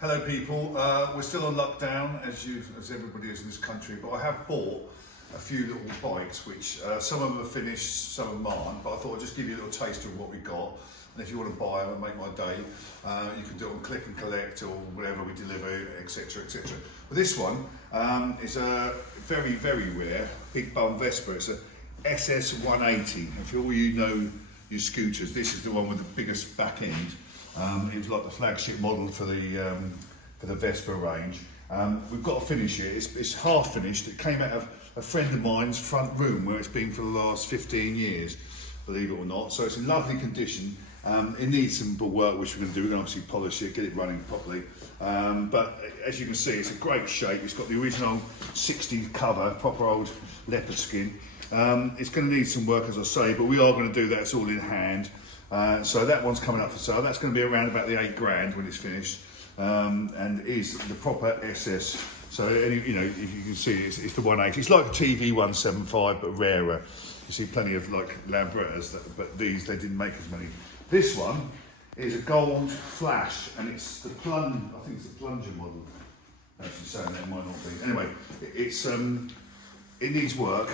Hello people, we're still on lockdown as everybody is in this country, but I have bought a few little bikes which some of them are finished, some of them aren't, but I thought I'd just give you a little taste of what we got, and if you want to buy them and make my day, you can do it on click and collect or whatever we deliver, etc, etc. But this one is a very, very rare big bum Vespa. It's a SS180, and for all you know your scooters, this is the one with the biggest back end. It was like the flagship model for the Vespa range. We've got to finish it. It's half finished. It came out of a friend of mine's front room where it's been for the last 15 years, believe it or not. So it's in lovely condition. It needs some work, which we're going to do. We're going to obviously polish it, get it running properly. But as you can see, it's a great shape. It's got the original 60s cover, proper old leopard skin. It's going to need some work, as I say, but we are going to do that. It's all in hand. So that one's coming up for sale. That's going to be around about the £8,000 when it's finished, and it is the proper SS. So if you can see, it's the 180. It's like a TV 175 but rarer. You see plenty of like Lambrettas, but these they didn't make as many. This one is a Gold Flash, and it's the plunge. I think it's the plunger model. Actually, saying that might not be. Anyway, it needs work.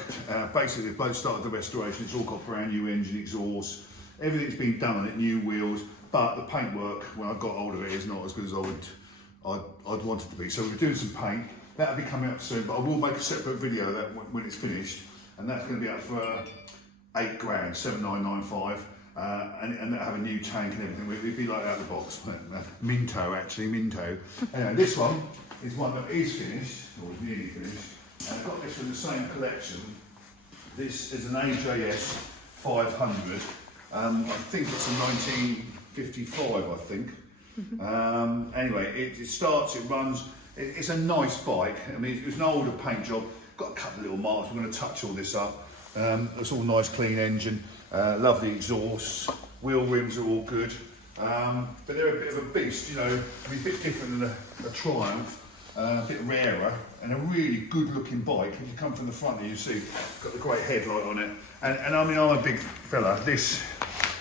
Basically, the bloke started the restoration. It's all got brand new engine, exhaust. Everything's been done on it, new wheels, but the paintwork, when I got hold of it, is not as good as I'd want it to be. So we're doing some paint. That'll be coming up soon, but I will make a separate video of that when it's finished, and that's going to be up for £8,000, 7,995, and that'll have a new tank and everything. It'd be like out of the box. Minto, actually, Minto. Anyway, this one is one that is finished, or is nearly finished, and I've got this from the same collection. This is an AJS 500. I think it's a 1955, I think. Anyway, it starts, it runs, it's a nice bike. I mean, it was an older paint job, got a couple of little marks. We're going to touch all this up. It's all nice, clean engine, lovely exhaust, wheel rims are all good. But they're a bit of a beast, you know, I mean, a bit different than a Triumph, a bit rarer, and a really good looking bike. If you come from the front here, you see, got the great headlight on it. And I mean, I'm a big fella. This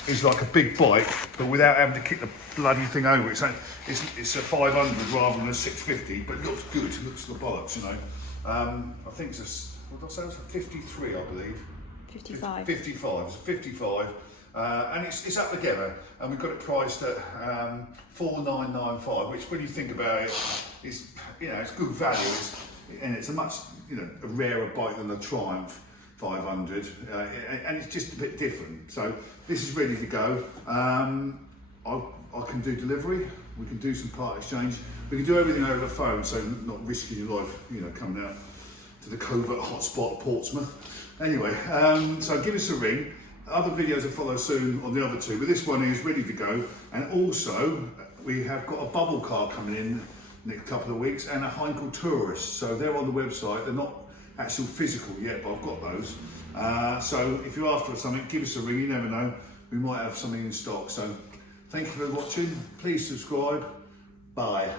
is like a big bike, but without having to kick the bloody thing over. It's a 500 rather than a 650, but it looks good. It looks the bollocks, you know. I think it's what did I say? It's a 53, I believe. 55. 55. It's a 55, and it's up together, and we've got it priced at 4,995, which, when you think about it, is it's good value. And it's a much a rarer bike than the Triumph 500, and it's just a bit different. So this is ready to go. I can do delivery. We can do some part exchange. We can do everything over the phone, so not risking your life, coming out to the covert hotspot of Portsmouth. Anyway, so give us a ring. Other videos will follow soon on the other two, but this one is ready to go. And also, we have got a bubble car coming in next couple of weeks, and a Henley Tourist. So they're on the website. They're not actual physical yet, but I've got those. So if you're after something, give us a ring. You never know, we might have something in stock. So thank you for watching. Please subscribe. Bye.